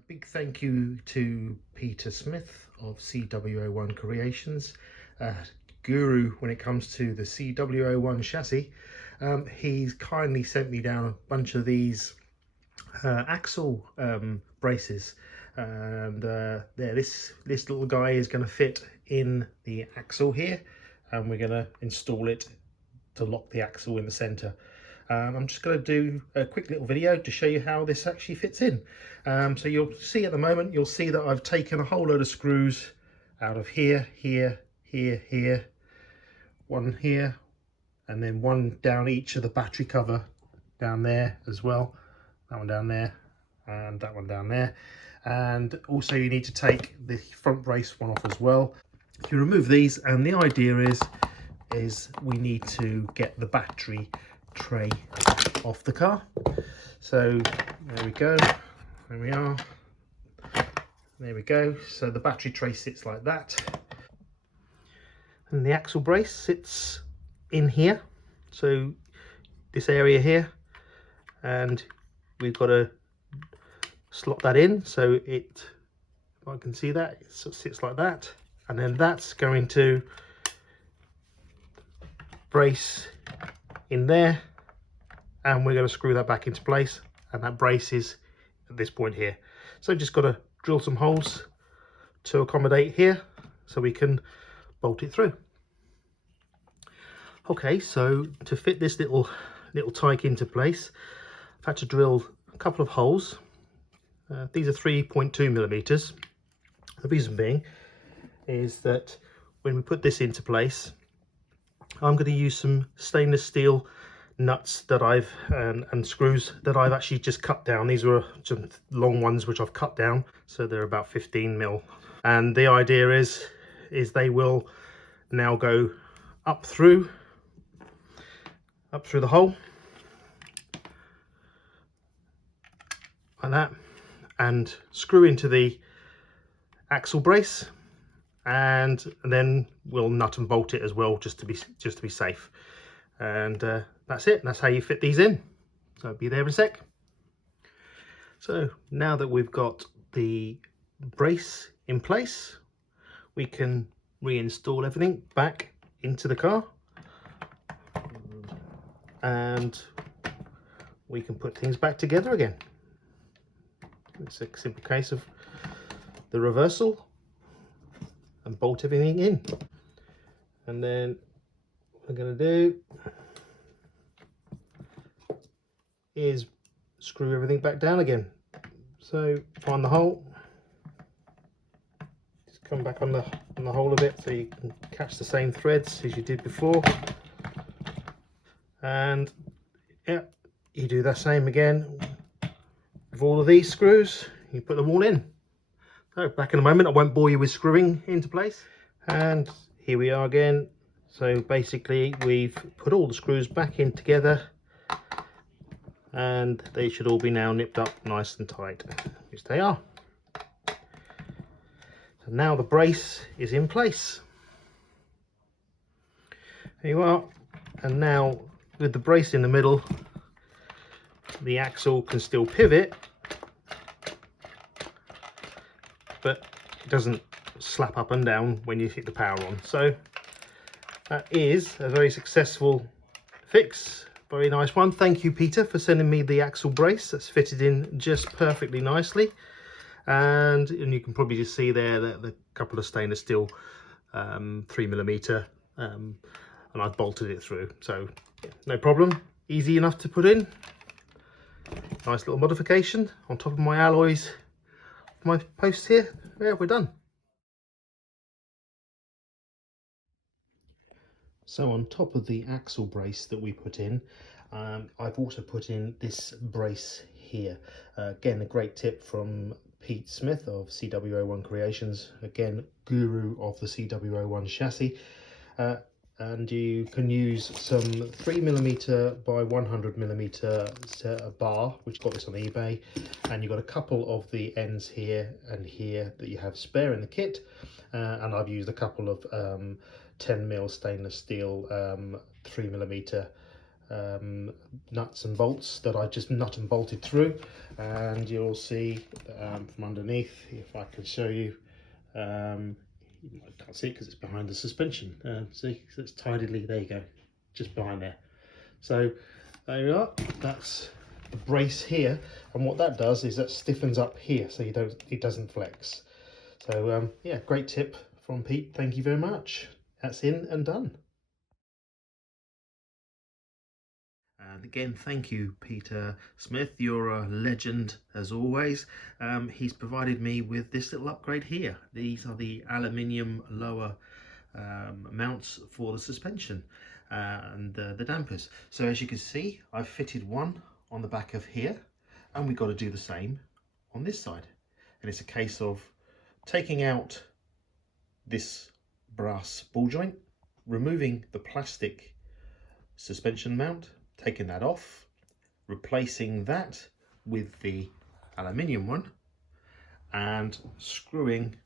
A big thank you to Peter Smith of CW01 Creations, guru when it comes to the CW01 chassis. He's kindly sent me down a bunch of these axle braces, and this little guy is going to fit in the axle here, and we're going to install it to lock the axle in the center. I'm just going to do a quick little video to show you how this actually fits in. So you'll see at the moment, you'll see that I've taken a whole load of screws out of here, one here, and then one down each of the battery cover down there as well. That one down there, and that one down there. And also you need to take the front brace one off as well. You remove these, and the idea is we need to get the battery tray off the car. So there we go, there we are, there we go. So the battery tray sits like that, and the axle brace sits in here, so this area here, and we've got to slot that in so it, if I can see that, it sits like that, and then that's going to brace in there, and we're going to screw that back into place, and that brace is at this point here. So just got to drill some holes to accommodate here so we can bolt it through. Okay, so to fit this little tyke into place, I've had to drill a couple of holes. These are 3.2 millimeters. The reason being is that when we put this into place, I'm going to use some stainless steel nuts that and screws that I've actually just cut down. These were some long ones which I've cut down, so they're about 15 mil. And the idea is they will now go up through the hole like that, and screw into the axle brace, and then we'll nut and bolt it as well, just to be safe. And that's it. That's how you fit these in. So I'll be there in a sec. So now that we've got the brace in place, we can reinstall everything back into the car, and we can put things back together again. It's a simple case of the reversal and bolt everything in. And then what we're going to do is screw everything back down again. So find the hole, just come back on the hole of it so you can catch the same threads as you did before, and yeah, you do the same again with all of these screws. You put them all in. So back in a moment, I won't bore you with screwing into place. And here we are again. So basically we've put all the screws back in together, and they should all be now nipped up nice and tight, which they are. So now the brace is in place. There you are. And now with the brace in the middle, the axle can still pivot, but it doesn't slap up and down when you hit the power on. So that is a very successful fix. Very nice one. Thank you, Peter, for sending me the axle brace. That's fitted in just perfectly nicely. And you can probably just see there that the couple of stainless steel 3mm, and I've bolted it through. So yeah, no problem. Easy enough to put in. Nice little modification on top of my alloys, my posts here. Yeah, we're done. So on top of the axle brace that we put in, I've also put in this brace here. Again, a great tip from Pete Smith of CW01 Creations, again, guru of the CW01 chassis. And you can use some 3mm by 100mm bar, which got this on eBay, and you've got a couple of the ends here and here that you have spare in the kit, and I've used a couple of 10mm stainless steel 3mm nuts and bolts that I just nut and bolted through, and you'll see from underneath, if I can show you, you can't see it because it's behind the suspension. See, so it's tidily, there you go, just behind there. So there you are, that's the brace here, and what that does is that stiffens up here so it doesn't flex. So yeah, great tip from Pete, thank you very much. That's in and done. And again, thank you, Peter Smith. You're a legend as always. He's provided me with this little upgrade here. These are the aluminium lower mounts for the suspension and the dampers. So as you can see, I've fitted one on the back of here, and we've got to do the same on this side. And it's a case of taking out this brass ball joint, removing the plastic suspension mount, taking that off, replacing that with the aluminium one, and screwing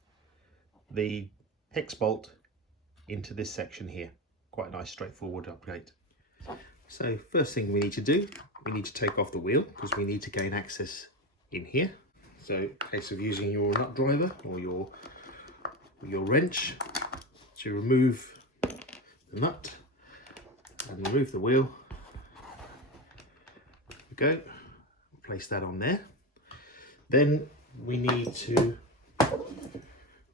the hex bolt into this section here. Quite a nice straightforward upgrade. So first thing we need to do, we need to take off the wheel because we need to gain access in here. So case of using your nut driver or your wrench to remove the nut and remove the wheel. There we go, place that on there. Then we need to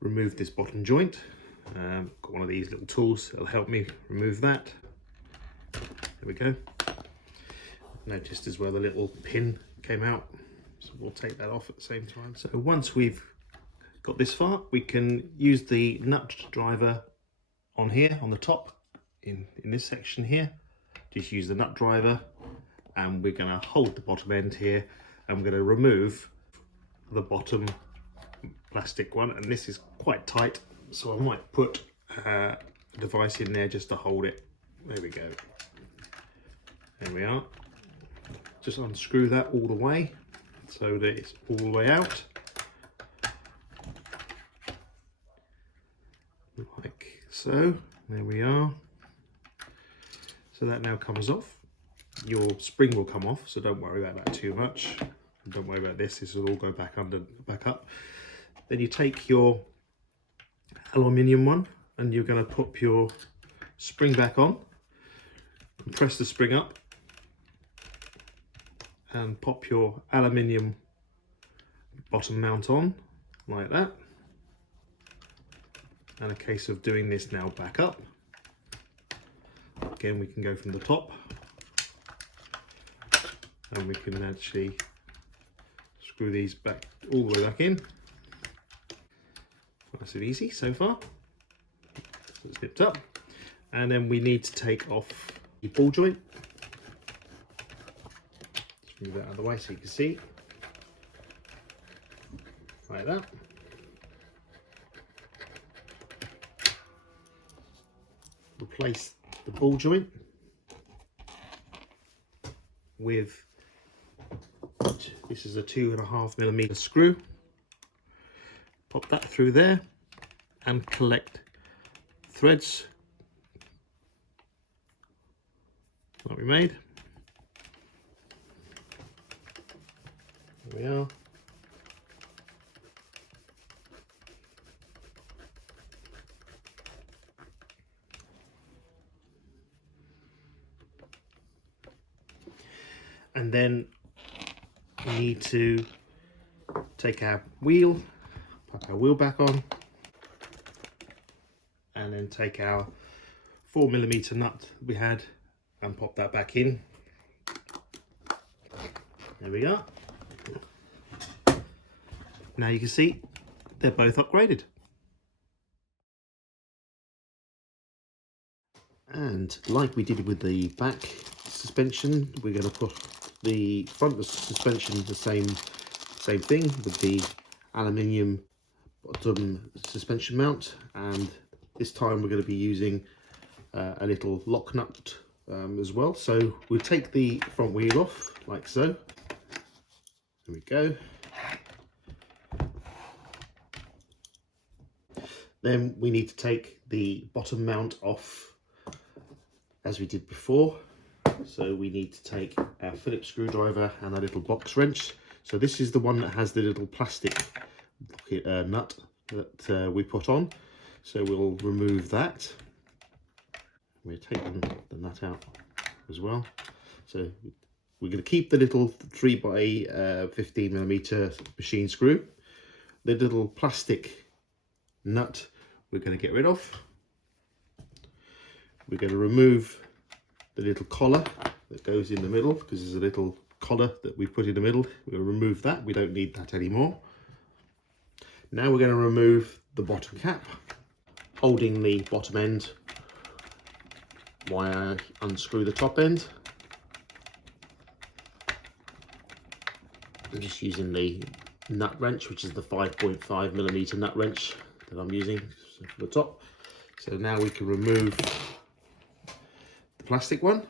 remove this bottom joint. Got one of these little tools that'll help me remove that. There we go. Noticed as well the little pin came out, so we'll take that off at the same time. So once we've got this far, we can use the nut driver on here on the top in this section here. Just use the nut driver, and we're going to hold the bottom end here, and we're going to remove the bottom plastic one, and this is quite tight, so I might put a device in there just to hold it. There we go. There we are. Just unscrew that all the way so that it's all the way out, like so. There we are. So that now comes off. Your spring will come off, so don't worry about that too much. Don't worry about this, this will all go back up. Then you take your aluminium one and you're going to pop your spring back on and press the spring up and pop your aluminium bottom mount on like that. And a case of doing this now back up. Again, we can go from the top and we can actually screw these back all the way back in. Nice and easy so far. So it's zipped up. And then we need to take off the ball joint. Just move that out of the way so you can see. Like that. Replace the ball joint with, this is a 2.5mm screw. Pop that through there and collect threads that we made. There we are. And then we need to take our wheel, pop our wheel back on, and then take our 4mm nut we had and pop that back in. There we are. Now you can see they're both upgraded. And like we did with the back suspension, we're going to put the front of the suspension the same thing with the aluminium bottom suspension mount, and this time we're going to be using a little lock nut as well. So we'll take the front wheel off like so. There we go. Then we need to take the bottom mount off as we did before. So we need to take our Phillips screwdriver and our little box wrench. So this is the one that has the little plastic nut that we put on. So we'll remove that. We're taking the nut out as well. So we're going to keep the little 3x15mm machine screw. The little plastic nut we're going to get rid of. We're going to remove the little collar that goes in the middle, because there's a little collar that we put in the middle. We're going to remove that. We don't need that anymore. Now we're going to remove the bottom cap, holding the bottom end while I unscrew the top end. I'm just using the nut wrench, which is the 5.5mm nut wrench that I'm using for the top. So now we can remove the plastic one.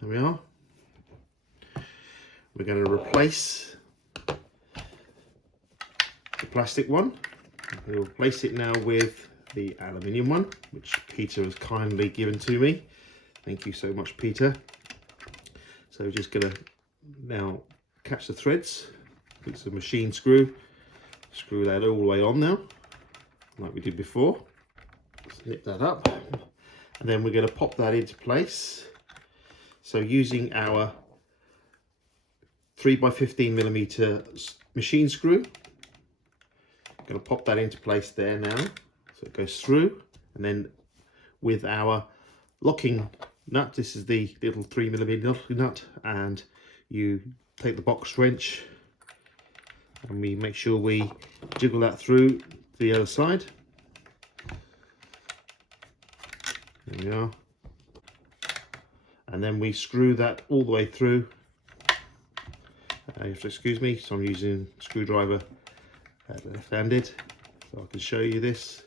There we are. We're going to replace the plastic one. We'll replace it now with the aluminium one, which Peter has kindly given to me. Thank you so much, Peter. So we're just going to now catch the threads. It's a machine screw. Screw that all the way on now, like we did before. Snip that up, and then we're going to pop that into place. So using our 3x15mm machine screw, I'm going to pop that into place there now, so it goes through. And then with our locking nut, this is the little 3mm nut, and you take the box wrench and we make sure we jiggle that through the other side. There we are. And then we screw that all the way through. You have to excuse me, so I'm using screwdriver left-handed, so I can show you this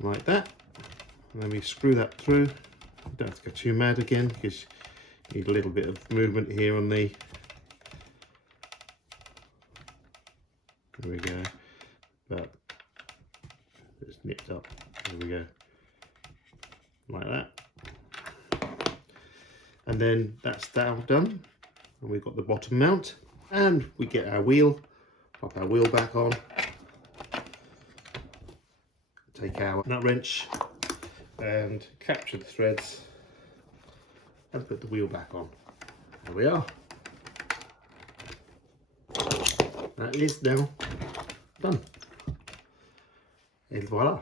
like that. And then we screw that through. You don't have to go too mad again, because you need a little bit of movement here on the. There we go. But it's nipped up. There we go. Like that. And then that's now done. And we've got the bottom mount. And we get our wheel. Pop our wheel back on. Take our nut wrench and capture the threads and put the wheel back on. There we are. That is now done. Et voila.